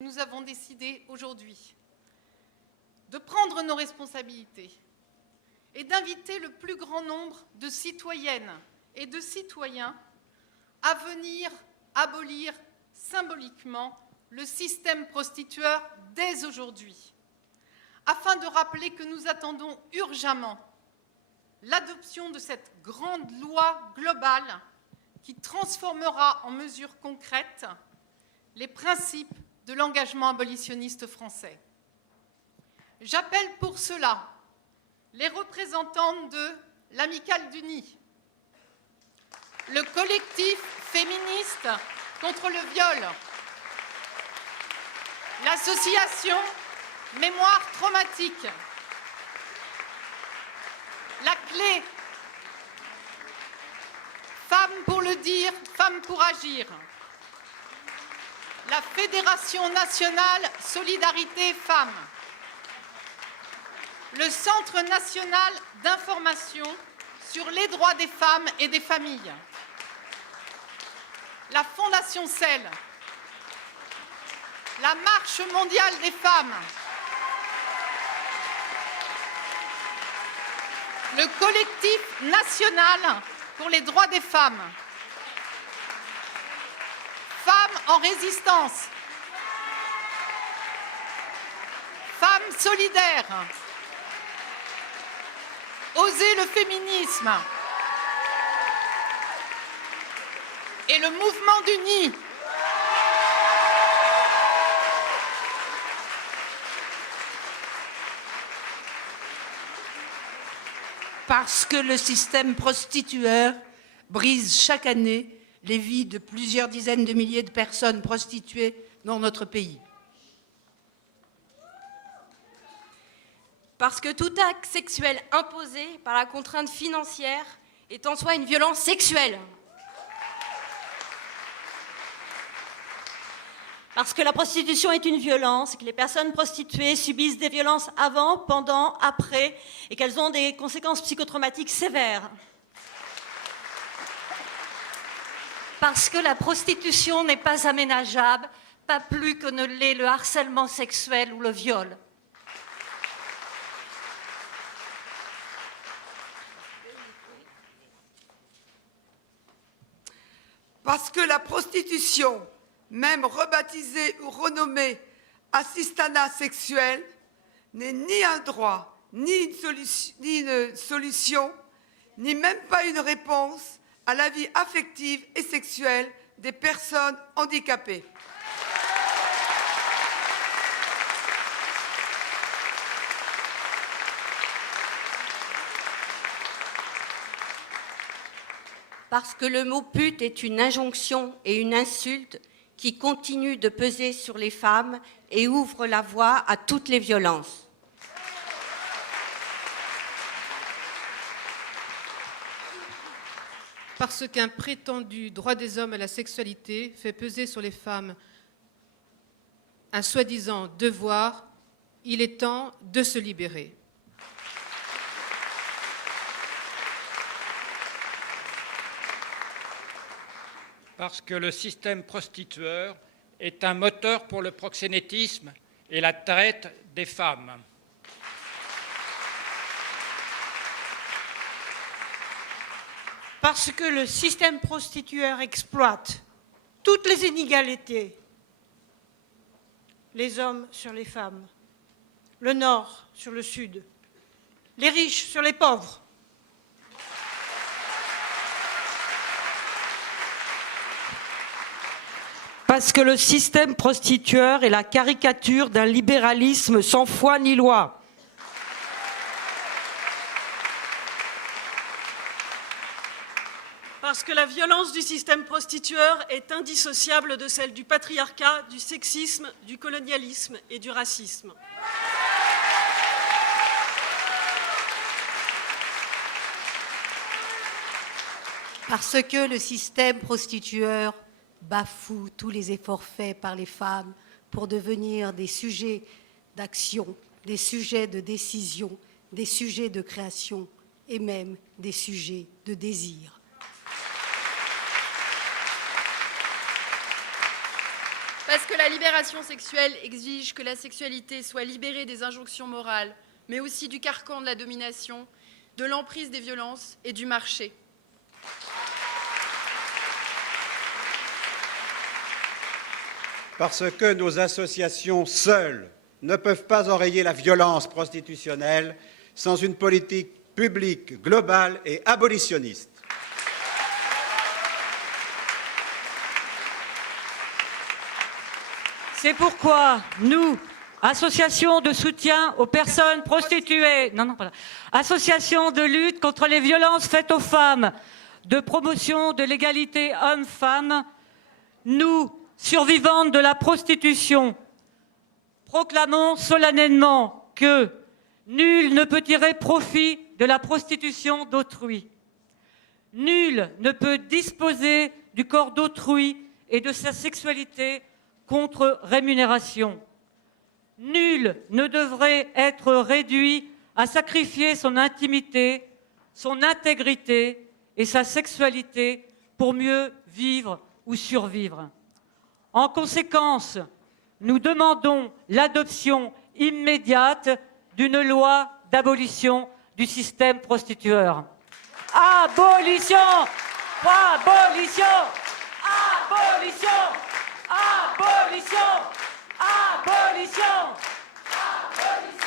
Nous avons décidé aujourd'hui de prendre nos responsabilités et d'inviter le plus grand nombre de citoyennes et de citoyens à venir abolir symboliquement le système prostitueur dès aujourd'hui, afin de rappeler que nous attendons urgemment l'adoption de cette grande loi globale qui transformera en mesures concrètes les principes de l'engagement abolitionniste français. J'appelle pour cela les représentants de l'Amicale du Nid, le collectif féministe contre le viol, l'association Mémoire traumatique, la clé, Femmes pour le dire, Femmes pour agir, la Fédération nationale Solidarité Femmes, le Centre national d'information sur les droits des femmes et des familles, la Fondation CEL, la Marche mondiale des femmes, le collectif national pour les droits des femmes, Femmes en résistance, Femmes solidaires, Osez le féminisme et le mouvement du Nid. Parce que le système prostitueur brise chaque année les vies de plusieurs dizaines de milliers de personnes prostituées dans notre pays. Parce que tout acte sexuel imposé par la contrainte financière est en soi une violence sexuelle. Parce que la prostitution est une violence, que les personnes prostituées subissent des violences avant, pendant, après, et qu'elles ont des conséquences psychotraumatiques sévères. Parce que la prostitution n'est pas aménageable, pas plus que ne l'est le harcèlement sexuel ou le viol. Parce que la prostitution, même rebaptisée ou renommée assistanat sexuel, n'est ni un droit, ni une solution, ni même pas une réponse à la vie affective et sexuelle des personnes handicapées. Parce que le mot pute est une injonction et une insulte qui continue de peser sur les femmes et ouvre la voie à toutes les violences. Parce qu'un prétendu droit des hommes à la sexualité fait peser sur les femmes un soi-disant devoir, il est temps de se libérer. Parce que le système prostitueur est un moteur pour le proxénétisme et la traite des femmes. Parce que le système prostitueur exploite toutes les inégalités, les hommes sur les femmes, le nord sur le sud, les riches sur les pauvres. Parce que le système prostitueur est la caricature d'un libéralisme sans foi ni loi. Parce que la violence du système prostitueur est indissociable de celle du patriarcat, du sexisme, du colonialisme et du racisme. Parce que le système prostitueur bafoue tous les efforts faits par les femmes pour devenir des sujets d'action, des sujets de décision, des sujets de création et même des sujets de désir. Parce que la libération sexuelle exige que la sexualité soit libérée des injonctions morales, mais aussi du carcan de la domination, de l'emprise des violences et du marché. Parce que nos associations seules ne peuvent pas enrayer la violence prostitutionnelle sans une politique publique, globale et abolitionniste. C'est pourquoi nous, association de soutien aux personnes prostituées, association de lutte contre les violences faites aux femmes, de promotion de l'égalité hommes-femmes, nous, survivantes de la prostitution, proclamons solennellement que nul ne peut tirer profit de la prostitution d'autrui. Nul ne peut disposer du corps d'autrui et de sa sexualité contre rémunération. Nul ne devrait être réduit à sacrifier son intimité, son intégrité et sa sexualité pour mieux vivre ou survivre. En conséquence, nous demandons l'adoption immédiate d'une loi d'abolition du système prostitueur. Abolition! Abolition! Abolition! Abolition! Abolition! Abolition!